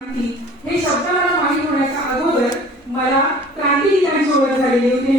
हे शब्द मला माहीत होण्याच्या अगोदर मला क्रांती ओळख झालेली होती.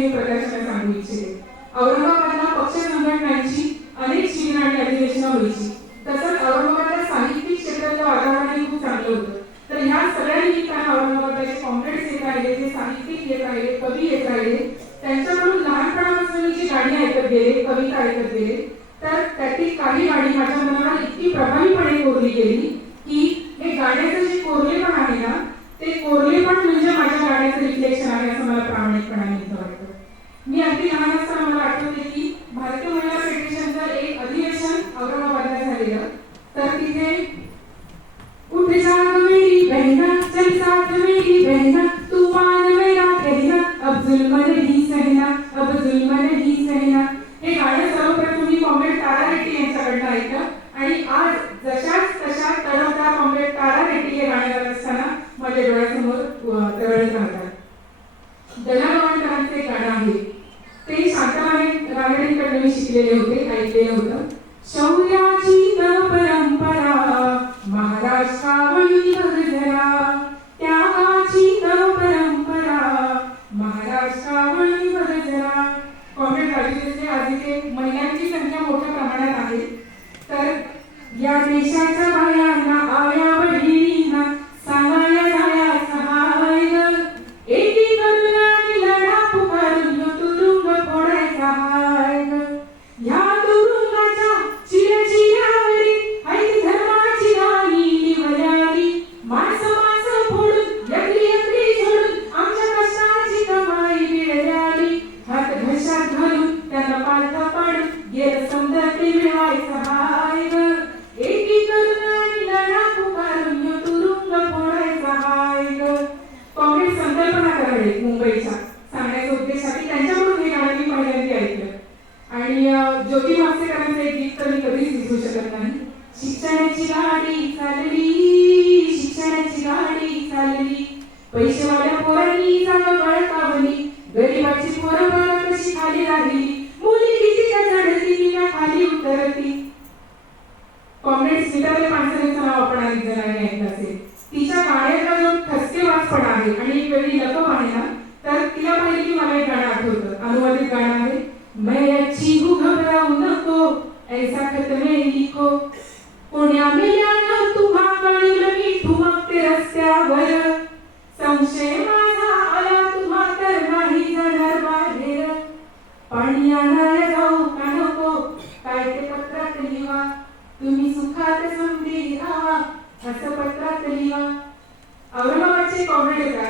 По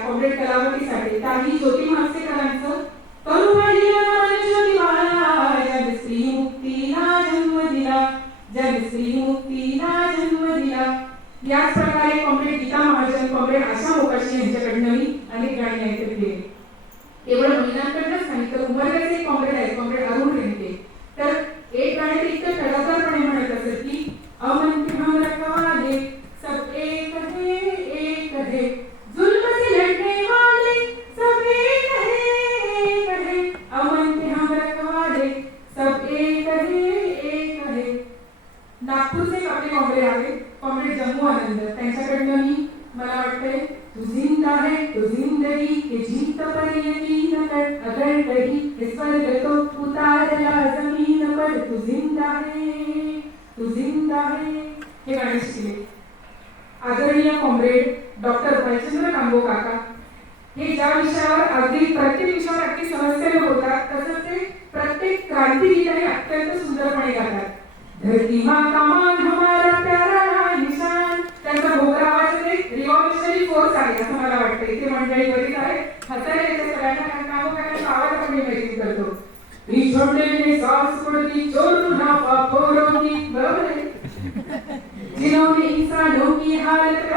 completar la वाटते तुझीन काहे तुझीन गरी के जीत पर यकीन कर अगर कही इस पर तो उतारला जमीन पर. तू जिंदा है तू जिंदा है हे गाणे शिकले आदरणीय कॉम्रेड डॉक्टर भाईचंद्र कांबो काका हे ज्या विषयावर अगदी प्रत्येक विषयावर अगदी समस्या होतात तसंच ते प्रत्येक क्रांती अत्यंत सुंदरपणे गातात. धरती माँ मान हमारा प्यारा निशान. त्यांचा भोगरावा फोर्स आहे असं मला वाटतं. इथे मंडळीवरील आहे हसायला येते सगळ्यांना कारण का हो? आवाज आपण मैत्री करतो? मी छोडलेले बरोबर आहे? हालत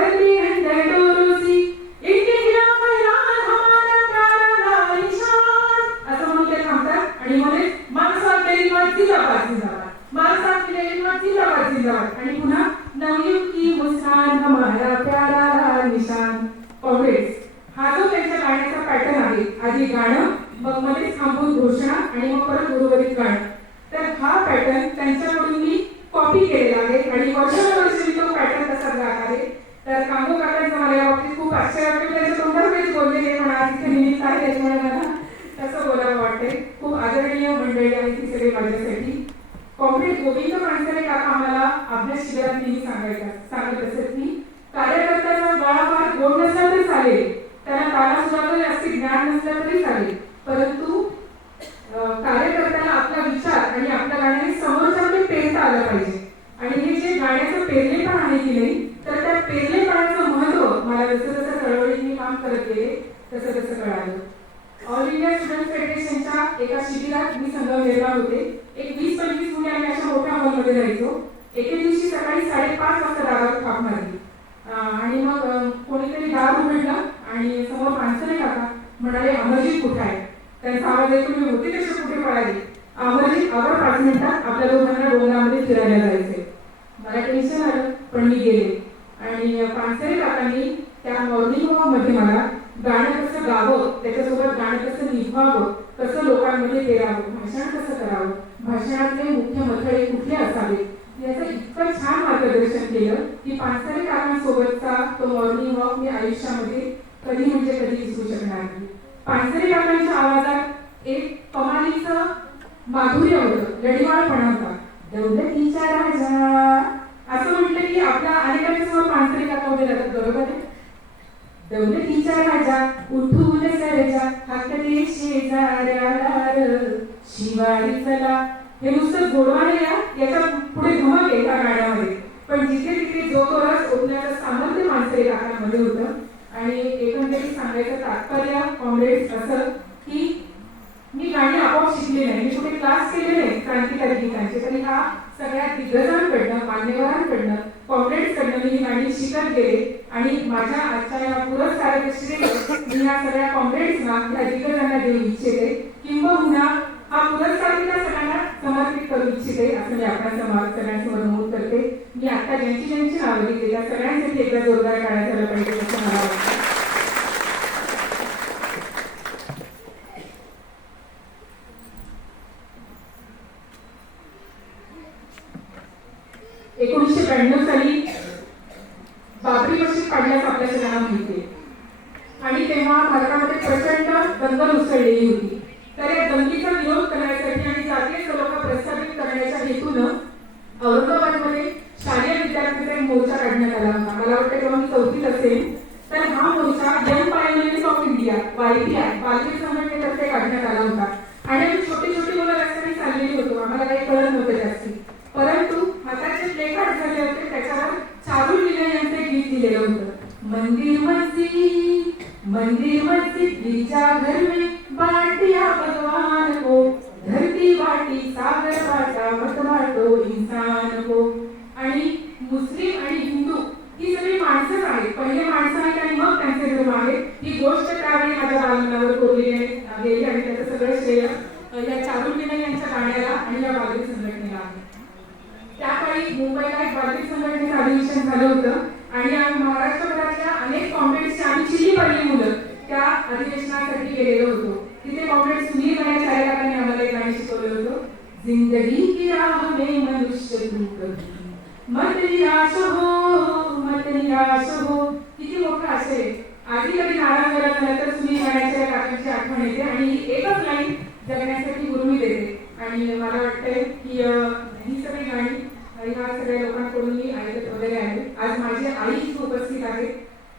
आणि पानसरे काकांनी त्या मॉर्निंग मला गाणं कसं गावं त्याच्यासोबत गाणं कसं निभवावं कसं लोकांमध्ये पेरावं भाषण कसं करावं भाषणातले मुख्य मथळे कुठले असावे याचं इतकं छान मार्गदर्शन केलं की पानसरे काकांसोबतचा तो मॉर्निंग वॉक मी आयुष्यामध्ये कधी म्हणजे कधी विसरू शकणार नाही. पानसरे काकांच्या आवाजात एक कमालीचं माधुर्य होतं लढीवाळपणा होता. दौलतीच्या राजा असं म्हटलं की आपल्या अनेकांच्या समोर पानसरे काका उभे राहतात बरोबर आहे? दौलतीच्या राजा उठून सरजा हाकले शेजाऱ्याला र. चला. हे नुसतं गोडवाने या याच्यापुढे धमक आहे गाण्यामध्ये. पण जिथे तिथे जो तो रस ओतण्याचं सामर्थ्य माणसरे काकांमध्ये होतं. आणि एकंदरीत सांगायचं तात्पर्य कॉम्रेड्स असं की मी गाणी आपोआप शिकले नाही मी कुठे क्लास केले नाही क्रांतिकारी गीतांचे तरी हा सगळ्या दिग्गजांकडनं मान्यवरांकडनं कॉम्रेड्सकडनं मी ही गाणी शिकत गेले आणि माझ्या आजच्या या पुरस्काराचं मी या सगळ्या कॉम्रेड्सना या दिग्गजांना देऊ इच्छिते. किंबहुना हा पुरस्कार मी सगळ्यांना समर्पित करू इच्छिते असं मी आपल्या समाज सगळ्यांसमोर नमूद करते. मी आता ज्यांची ज्यांची नावं दिली त्या सगळ्यांसाठी एकदा जोरदार काढा झाला पाहिजे असं मला वाटतं एकोणीसशे ब्याण्णव साली बाबरी मशीद पाडल्यास आपल्या सगळ्यांना माहिती आणि तेव्हा भारतामध्ये प्रचंड दंगल उसळलेली होती. तर या दंगलीचा विरोध करण्यासाठी आणि जातीय सलोखा प्रस्थापित करण्याच्या हेतूनं औरंगाबादमध्ये शालेय विद्यार्थ्यांचा एक मोर्चा काढण्यात आला होता. मला वाटतं तेव्हा मी चौथीत असेल. तर हा मोर्चा young pioneers of India YPI Balveer संघटनेतर्फे काढण्यात आला होता आणि आम्ही छोटी छोटी मुलं रस्त्याने चाललेली होतो आम्हाला काही कळत नव्हतं जास्ती परंतु हाताचे प्लेकार्ड झाले होते त्याच्यावर चारुल विनय यांचं एक गीत दिलेलं होतं मंदिर मस्जिद मंदिर मस्जिद गिरजा घर में बांटिया भगवान को धरती बाटी सागर बाटा इंसान को आणि मुस्लिम आणि हिंदू ही सगळी माणसंच आहेत पहिले माणसं आहेत आणि मग त्यांचे धर्म आहेत ही गोष्ट त्यावेळी माझ्या बालमनावर कोरली आहे- गेली आणि त्याचं सगळं श्रेय अ, या चारुल विनय यांच्या गाण्याला आणि या बालवीर संघटनेला आहे त्या काळी मुंबईला एक बालवीर संघटनेचं अधिवेशन झालं होतं आणि आम्ही महाराष्ट्रभरातल्या अनेक कॉम्रेड्सची आम्ही चिली पडली मुलं त्या अधिवेशनासाठी गेलेलो होतो तिथे कॉम्रेड सुनील गणेश आयकारांनी आम्हाला एक गाणं शिकवलं होतं जिंदगी की राह में मनुष्य तू कभी मत निराश हो मत निराश हो किती मोठं असेल आधी कधी नाराज झाला झाला तर सुनील गणेशच्या काकांची आठवण येते आणि एकच लाईन जगण्यासाठी गुरुमी देते आणि मला वाटतंय की अं, ही सगळी गाणी अं, ह्या सगळ्या लोकांकडून मी ऐकत वगैरे आहे आज माझी आई उपस्थित आहे.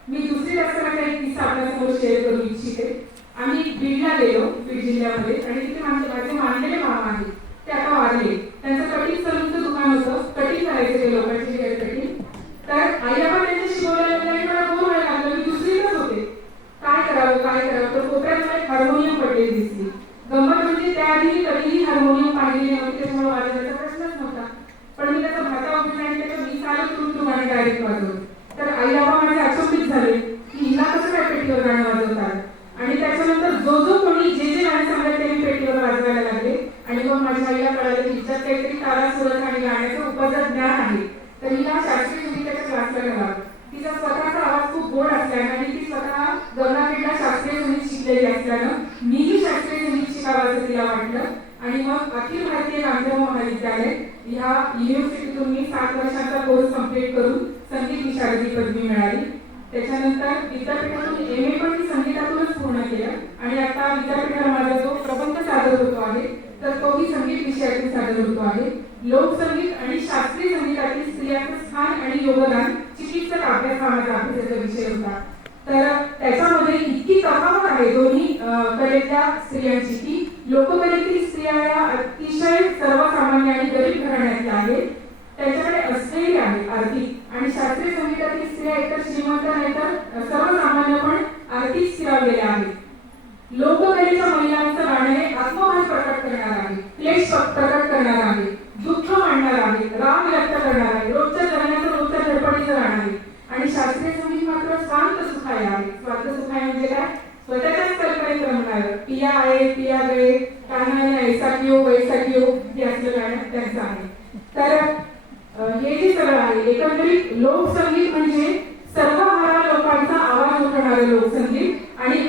मी दुसरी असताना एक किस्सा आपल्यासमोर शेअर करू इच्छिते. आम्ही बीडला गेलो बीड जिल्ह्यामध्ये आणि तिथे माझे माझे मानलेले मामा आहेत. ते आता वारले. त्यांचं कटिंग सलूनचं दुकान होतं. कटिंग करायचं ते लोकांची काही कटिंग तर आई आपण त्यांच्या बोलायला आणि मला बोल व्हायला लागलं. मी दुसरीतच होते. काय करावं काय करावं? तर कोपऱ्यात मला एक हार्मोनियम पडलेली दिसली. गंमत म्हणजे त्याआधी कधीही हार्मोनियम पाहिलेली नव्हती त्याच्यामुळे वाजवायचा प्रश्नच पता मी सारे तुटून आणि डायरेक्ट वाजवत तर आई बाबा माझे अचंबित झाले की हिला कसं काय पेटीवर गाणं वाजवतात आणि त्याच्यानंतर जो जो कोणी जे जे गाणे सांगत ते मी पेटीवर लागले आणि मग माझ्या आईला कळालं की काहीतरी तारा सुरत आणि गाण्याचं उपजत ज्ञान आहे तर हिला शास्त्रीय संगीताच्या क्लास तर त्याच्यामध्ये इतकी तफावत आहे दोन्ही कलेतल्या स्त्रियांची की लोककलेतील स्त्रिया या अतिशय सर्वसामान्य आणि गरीब घराण्यातल्या आहेत. त्याच्याकडे असलेली आहे आर्थिक. आणि शास्त्रीय संगीतातील स्त्रिया एकतर श्रीमंत नाही तर सर्वसामान्य पण आर्थिक स्थिरावलेल्या आहेत. लोककलेच्या महिलांचं गाणं हे आत्मभान प्रकट करणार आहे. क्लेश प्रकट करणार आहे. दुःख मांडणार आहे. राग व्यक्त करणार आहे. रोजच्या आणि शास्त्रीय संगीत मात्र स्वांत सुखाय आहे. स्वांत सुखाय म्हणजे काय? स्वतःच्याच कल्पनेत रमणार. पिया आहे पिया गए कानाने ऐसा कियो वैसा कियो हे असलं गाणं त्यांचं आहे. तर हे जे सगळं आहे एकंदरीत लोकसंगीत म्हणजे सर्वहारा लोकांचा आवाज उठवणारं लोकसंगीत आणि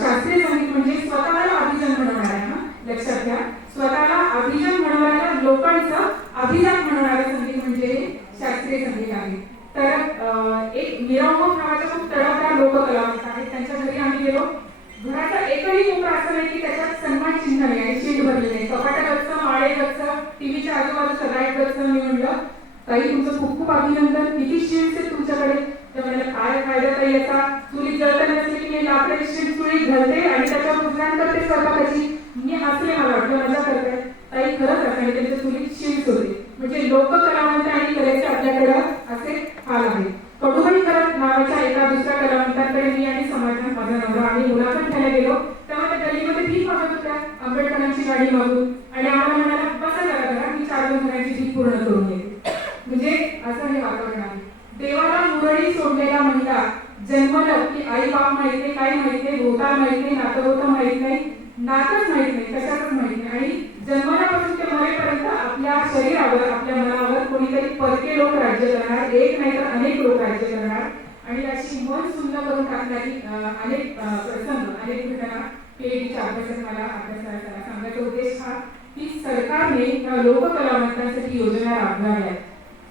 शास्त्रीय संगीत म्हणजे स्वतःला अभिजन म्हणणार आहे लक्षात घ्या. स्वतःला अभिजन म्हणणाऱ्या लोकांचं अभिजात म्हणणारं संगीत म्हणजे शास्त्रीय संगीत आहे. तर एक मिरवणूक नावाच्या खूप तडाखा लोककलावंत आहेत. त्यांच्या घरी आम्ही गेलो. घराचा एकही कोपरा असं नाही की त्याच्यात सन्मान चिन्ह नाही आणि शीट भरले नाही कपाटा गच्च माळे गच्च टीव्हीच्या आजूबाजूचं लाइट गच्च मी म्हणलं. ताई तुमचं खूप खूप अभिनंदन. किती शीट्स आहेत तुमच्याकडे. तर म्हणजे काय फायदा ताई याचा? चुली जळत नसली की मी लाकडे शीट चुलीत घालते आणि त्याच्या उजळण करते स्वयंपाकाची. मी हसले मला वाटलं मजा करते. ताई खरंच असं आणि त्यांच्या चुलीत शीट्स होते म्हणजे लोककलावंत आणि कलेचे आपल्याकडं असे हाल आहेत. कडुबाई करत नावाच्या एका दुसऱ्या कलावंतांकडे मी आणि समाधान माझा नवरा आणि मुलाखत घ्यायला गेलो. तेव्हा त्या गलीमध्ये भीक मागत होत्या. आंबेडकरांची गाडी मागून आणि आम्हाला म्हणाला बसा जरा जरा. मी चार दोन घरांची भीक पूर्ण करून येते म्हणजे असं हे वातावरण आहे. देवाला मुरळी सोडलेला महिला जन्मलं की आई बाप माहीत नाही काही माहीत नाही भोताळ माहीत नाही नातं माहीत नाही नातच माहीत नाही कशातच माहीत नाही. आणि जन्मल्यापासून ते मरेपर्यंत आपल्या शरीरावर आपल्या मनावर कोणीतरी परके लोक राज्य करणार एक नाही तर अनेक लोक राज्य करणार. आणि अशी मन सुंदर करून टाकणारी अनेक प्रसंग अनेक घटना पीएचडीच्या अभ्यासात मला अभ्यासाला सांगायचा उद्देश हा की सरकारने या लोककलावंतांसाठी योजना राबवाव्या आहेत.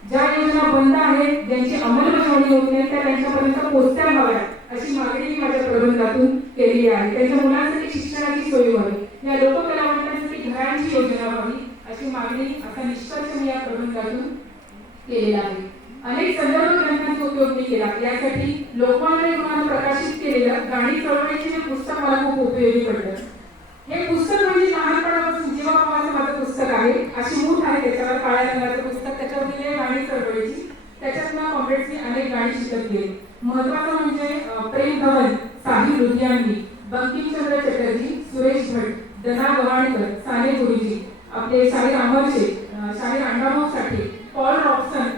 ज्या योजना बंद आहेत ज्यांची अंमलबजावणी होत नाही त्या त्यांच्यापर्यंत पोहोचता व्हाव्यात अशी मागणी मी माझ्या प्रबंधातून केलेली आहे. त्यांच्या मुलांसाठी शिक्षणाची सोय व्हावी. या लोककलावंतांसाठी घरांची योजना व्हावी. अशी मागणी असा निष्कर्ष मी या प्रबंधातून केलेला आहे. अनेक संदर्भ ग्रंथांचा उपयोग मी केला. यासाठी लोकमान्य गुणांना प्रकाशित केलेलं गाणी चळवळीचे हे पुस्तक मला खूप उपयोगी पडलं. हे पुस्तक म्हणजे लहानपणापासून जीवाभावाचं माझं पुस्तक आहे. अशी मूठ आहे त्याच्यावर काळ्या रंगाचं पुस्तक त्याच्यावर दिले गाणी चळवळीची. त्याच्यातनं कॉम्रेड्सनी अनेक गाणी शिकत गेले. महत्वाचं म्हणजे प्रेम धवन साहिल लुधियानवी बंकिमचंद्र चटर्जी सुरेश भट दना गव्हाणकर साने गुरुजी. आपले शाहीर अमर शेख शाहीर अण्णाभाऊ साठे पॉल रॉबसन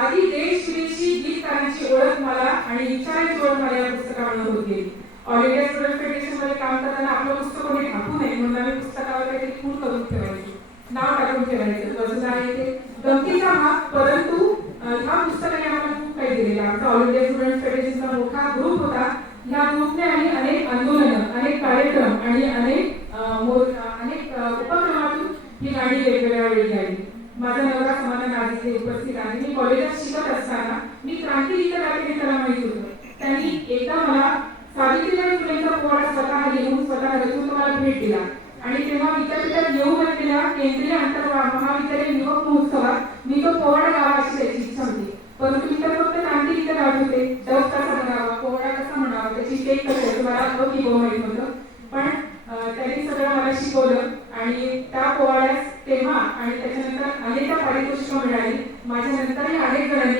आधी देश विदेशी गीतकारांची ओळख मला आणि विचारांची ओळख मला या पुस्तकामुळे होत गेली ऑल इंडिया स्टुडंट फेडरेशनमध्ये काम करताना आपलं पुस्तक कोणी टाकू नये म्हणून आम्ही पुस्तकावर काहीतरी खूप करून ठेवायचो. नाव टाकून ठेवायचं. वसुधा येथे. गमतीचा भाग परंतु ह्या पुस्तकाने आम्हाला खूप काही दिलेलं आमचा ऑल इंडिया स्टुडंट फेडरेशनचा मोठा ग्रुप होता. या ग्रुपने आम्ही अनेक आंदोलनं अनेक कार्यक्रम आणि अनेक अं, मोर- अं, अनेक अं, उपक्रमातून ही गाडी वेगवेगळ्या वेळी गाडी माझा नवरा समाधान आज इथे उपस्थित आहे. मी कॉलेजात शिकत असताना मी क्रांती त्याला माहीत होतं. त्यांनी एकदा मला सावित्रीबाई फुलेंचा पोवाडा स्वतः लिहून स्वतः रचून मला भेट दिला. आणि तेव्हा विद्यापीठात येऊ घातलेल्या केंद्रीय आंतर महाविद्यालय युवक महोत्सवात मी तो पोवाडा गावा अशी त्याची इच्छा होती. परंतु मी तर फक्त क्रांती गीत गात होते. दस कसा म्हणावा पोवाडा कसा म्हणावा त्याची टेक कशी मला अगदी गो माहीत होतं. पण त्यांनी सगळं मला शिकवलं आणि त्या पोवाड्यास तेव्हा आणि त्याच्यानंतर अनेक पारितोषिकं मिळाली माझ्या नंतरही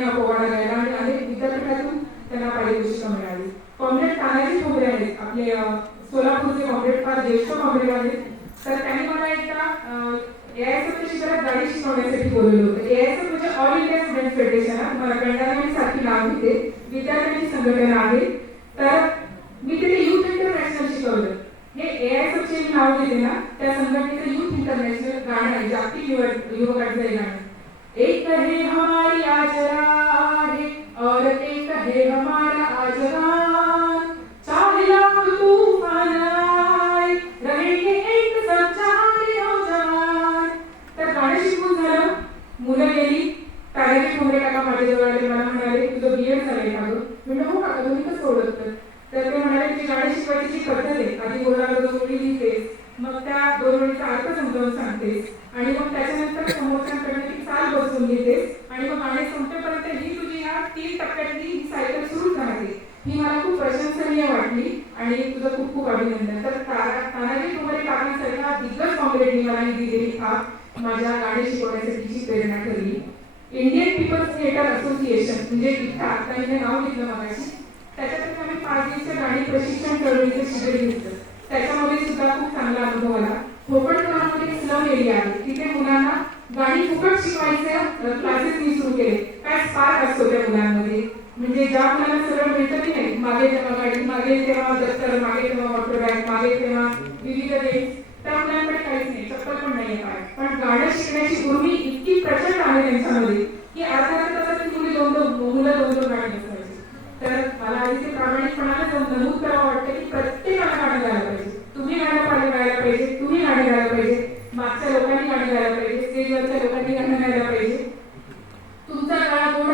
त्यांना पोवाडा द्यायला आणि अनेक विद्यापीठातून त्यांना पारितोषिकं मिळाली. कॉम्रेड तानाजी ठोबरे आहेत. आपले सोलापूरचे कॉम्रेड फार ज्येष्ठ कॉम्रेड आहेत. तर त्यांनी मला एकदा एआयएसएफच्या शिबिरात गाडी शिकवण्यासाठी बोलवलं होतं. एआयएसएफ म्हणजे ऑल इंडिया स्टुडंट फेडरेशन आहे कळणार मी सारखी नाव घेते विद्यार्थ्यांची संघटना आहे. तर मी तिथे युथ इंटरनॅशनल शिकवलं. हे एआयएसएफ चे नाव घेते ना त्या संघटनेचं युथ इंटरनॅशनल गाणं आहे. जागतिक युवक युवकांचं हे गाणं. कहे हमारी आज है और के कहे हमारा आजरा चाहे लाख तूफान आए रहेंगे एक सच्चाई नौजवान तर गाणं शिकून झालं मुलं गेली ताराजी ठोंबरे काका माझ्याजवळ आले मला म्हणाले तुझं बीएड झालंय का गं म्हणलं हो काका तुम्ही कसं ओळखतं पुस्तके वाटली आणि तुझं खूप खूप अभिनंदन तर तारा- तानाजी टोमरे काकांसारख्या दिग्गज कॉम्रेडनी मला ही दिलेली थाप माझ्या गाणे शिकवण्यासाठीची प्रेरणा ठरली इंडियन पीपल्स थिएटर असोसिएशन म्हणजे इथं आता इथे नाव घेतलं मगाशी त्याच्यातून आम्ही पाच दिवस गाणी प्रशिक्षण चळवळीचं शिबिर घेतलं त्याच्यामध्ये सुद्धा खूप चांगला अनुभव आला कोकणकरांमध्ये स्लम एरिया आहे तिथे मुलांना गाणी फुकट शिकवायचे क्लासेस मी सुरू केले काय असतो त्या मुलांमध्ये? म्हणजे ज्या मुलांना सरळ मिळतं की नाही मागे तेव्हा गाडी मागे तेव्हा दप्तर मागे तेव्हा वॉटर बॅग मागे तेव्हा विविध त्या मुलांकडे काहीच नाही चप्पल पण नाही पाय पण गाणं शिकण्याची उर्मी इतकी प्रचंड आहे त्यांच्यामध्ये की अर्धा तासात मुली दोन दोन मुलं दोन दोन गाणी बसवायची. तर मला आधी ते प्रामाणिकपणाने नमूद करावं वाटतं की प्रत्येकाला गाणं गायला पाहिजे. तुम्ही गाणं पाणी गायला पाहिजे तुम्ही गाणी गायला पाहिजे. मागच्या लोकांनी गाणी गायला पाहिजे स्टेजवरच्या लोकांनी गाणं गायला पाहिजे तुमचा गळा गोड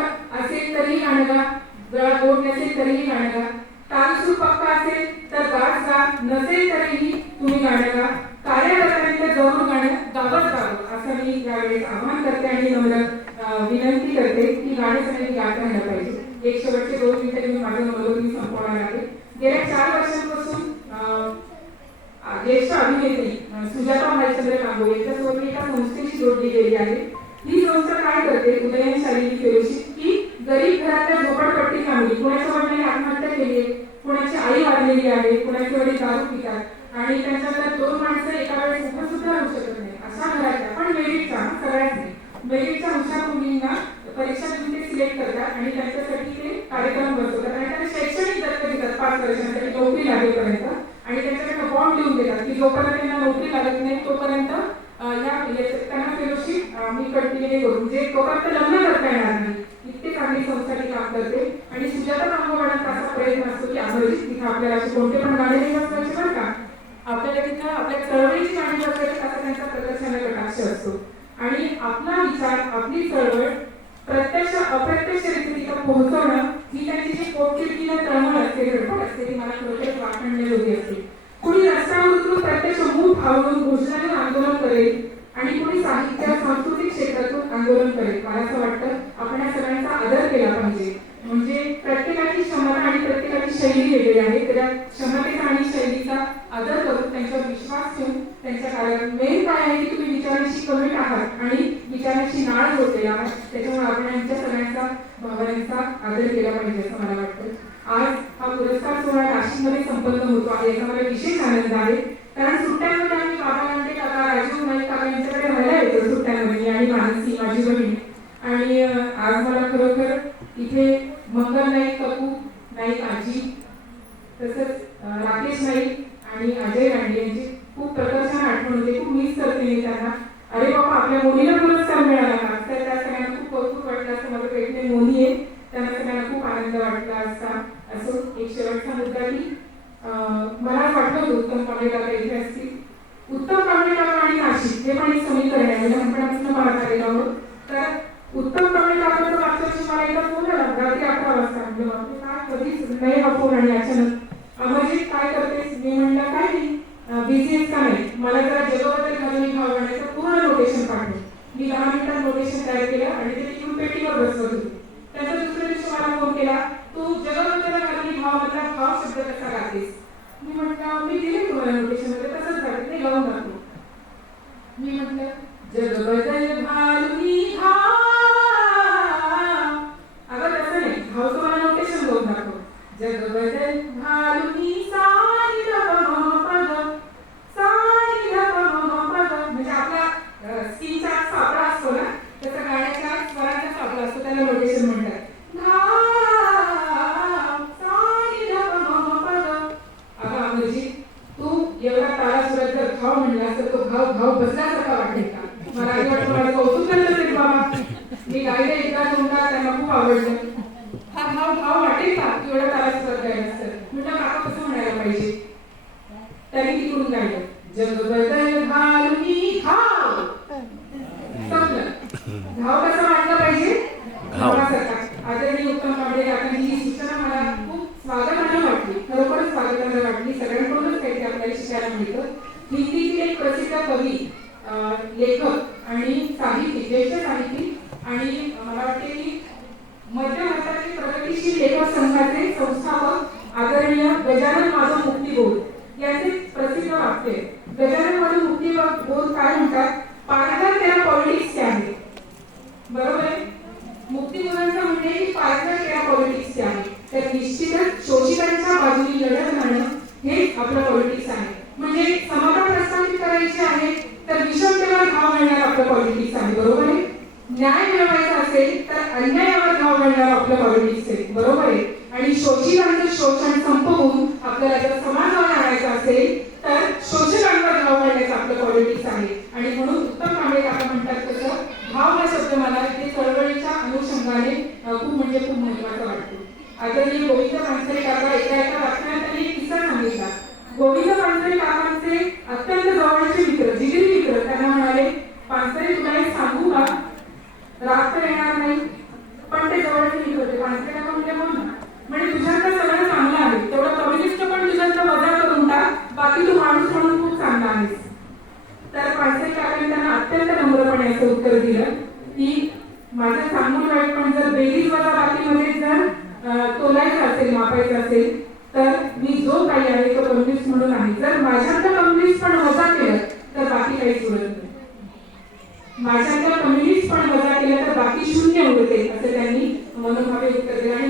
असेल तरीही गळा गोड नसेल तरीही गाणं तालसूर पक्का असेल तर गात गा नसेल तरीही तुम्ही गाणं गा कार्यालयापर्यंत जरूर गाणं गावत जावं असं मी यावेळेस आव्हान करते आणि नम्र विनंती करते की गाणे सगळ्यांनी गात राहिलं पाहिजे. एक शेवटचे दोन मिनिटं मी माझं मनोरंजन मी संपवणार आहे. गेल्या चार वर्षांपासून ज्येष्ठ अभिनेत्री सुजाता भालचंद्र कांबोळे यांच्यासोबत एका संस्थेशी जोडली गेली आहे. ही संस्था काय करते? उदयन शालिनी फेलोशिप गरीब घरातल्या झोपडपट्टी फॅमिली कुणाच्या वडिलांनी आत्महत्या केली आहे कुणाची आई वाढलेली आहे कुणाचे वडील दारू पितात आणि त्यांच्या दोन माणसं एका वेळेस उभं सुद्धा राहू शकत नाही. अशा घरातल्या पण मेरिटचा सगळ्यात नाही. मेरिटच्या हुशार मुलींना परीक्षा देऊन ते सिलेक्ट करतात आणि त्यांच्यासाठी ते कार्यक्रम बसवतात आणि त्यांना शैक्षणिक दत्त घेतात पाच वर्षांसाठी नोकरी लागेपर्यंत. आणि त्यांच्याकडे बॉन्ड लिहून देतात की जोपर्यंत त्यांना नोकरी लागत नाही तोपर्यंत या त्यांना फेलोशिप मी कंटिन्यू करू म्हणजे तोपर्यंत लग्न करता येणार नाही इतकी चांगली संस्था ती काम करते. आणि सुजाता नांगोवाडांचा असा प्रयत्न असतो की अमरजीत तिथं आपल्याला असे कोणते पण गाणे नाही वाचवायचे बरं का? आपल्याला तिथं आपल्या चळवळीची गाणी वाचवायची असा त्यांचा प्रदर्शनाला कटाक्ष असतो. आणि आपला विचार आपली चळवळ प्रत्यक्ष अप्रत्यक्ष तिथं पोहोचवणं ही त्यांची जी पोटतिडकीनं तळमळ असते धडपड असते ती मला खरोखर वाखाणण्याजोगी असते. कुणी रस्त्यावर उतरून प्रत्यक्ष मूठ आवडून घोषणाने आंदोलन करेल आणि कुणी साहित्य सांस्कृतिक क्षेत्रातून आंदोलन करेल मला असं वाटतं आपण या सगळ्यांचा आदर केला पाहिजे. म्हणजे प्रत्येकाची क्षमता आणि प्रत्येकाची शैली वेगळी आहे. तर क्षमतेचा आणि शैलीचा आदर करून त्यांच्यावर विश्वास ठेवून त्यांच्या कार्यात मेन काय आहे की तुम्ही विचारांशी कमी आहात आणि विचारांशी नाळ होते आहात. त्याच्यामुळे आपण यांच्या सगळ्यांचा भावनांचा आदर केला पाहिजे असं मला वाटतं. आज हा पुरस्कार सोहळा नाशिकमध्ये संपन्न होतो आहे याचा मला विशेष आनंद आहे कारण सुट्ट्यांमध्ये आम्ही बाबा लांडे काका राजीव नाईक काका यांच्याकडे राहायला येतो सुट्ट्यांमध्ये मी आणि मानसी माझी बहीण आणि अं, आज मला खरोखर इथे मंगल नाईक कपू नाईक आजी तसंच अं, राकेश नाईक आणि अजय रांडे यांची खूप प्रकर्षण आठवण होते खूप मिस करते मी त्यांना अरे बाबा आपल्या मुलीला पुरस्कार मिळाला का तर त्या सगळ्यांना खूप कौतुक वाटलं असं माझं पेटणे मोनी आहे त्यांना सगळ्यांना खूप आनंद वाटला असता असो एक शेवटचा मुद्दा की अं, मला वाटलं होतं उत्तम कांबळे काका इथे असतील उत्तम कांबळे काका आणि नाशिक हे पण एक समीकरण आहे म्हणजे लहानपणापासून पाहत आलेलो आहोत तर आपण मागच्या मला एकदा फोन आला रात्री अकरा वाजता म्हणजे बापरे, काय कधीच नाही हा फोन आणि अचानक अमरजीत काय करतेस मी म्हणलं काय नाही बिझी आहेस का नाही? मला जरा जगबद्दल घालून भाव आणायचं पूर्ण नोटेशन पाठवलं मी दहा मिनिटात नोटेशन तयार केलं आणि ते लिहून पेटीवर बसवत होते त्याचा दुसऱ्या दिवशी मला फोन केला तू जगबद्दल घालून भाव मधला भाव शब्द कसा गातेस मी म्हटलं मी दिले तुम्हाला नोटेशनमध्ये तसंच गाते ते लावून दाखव. मी म्हटलं जगबद्दल घालून भाव Jazz Rhythm मला वाटते की मध्य भारतातील प्रगतीशील आदरणीय गजानन माधव मुक्तिबोध यांचे प्रसिद्ध वाक्य गजानन माधव मुक्तिबोध काय म्हणतात? पारदर त्याला पॉलिटिक्स आहे. बरोबर आहे? मुक्तिबोधांचं म्हणणे की पारदर त्याला पॉलिटिक्स आहे. तर निश्चितच शोषितांच्या बाजूने लढत घालणं हे आपलं पॉलिटिक्स आहे. म्हणजे समाधान प्रस्थापित करायचे आहे तर विषमतेला धाव मिळणार आपलं पॉलिटिक्स आहे. बरोबर आहे? न्याय मिळवायचा असेल तर अन्यायावर धाव घालणारं आपलं मॉडेल दिसेल बरोबर आहे? आणि शोषितांचं शोषण संपवून आपल्याला जर समाजावर आणायचा असेल तर शोषितांवर धाव घालण्याचं आपलं पॉलिटिक्स आहे. आणि म्हणून उत्तम कामे आपण म्हणतात तसं भाव होते. असे त्यांनी मनोभावे उत्तर दिले आणि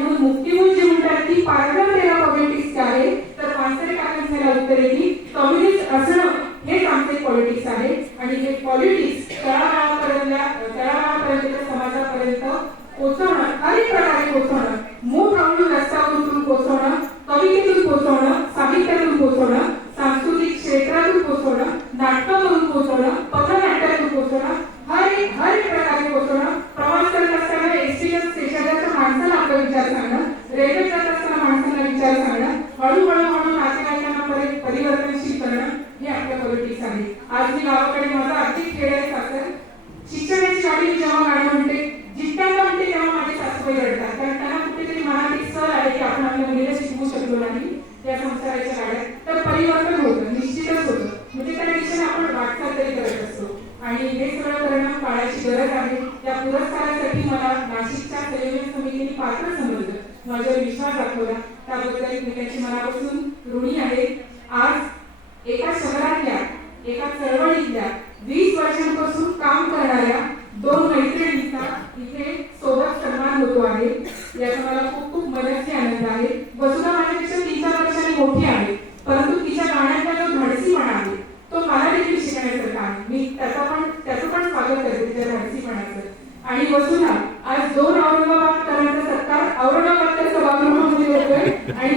बसून आज दोन औरंगाबाद करायचा सत्कार औरंगाबादच्या सभागृहामध्ये होतोय आणि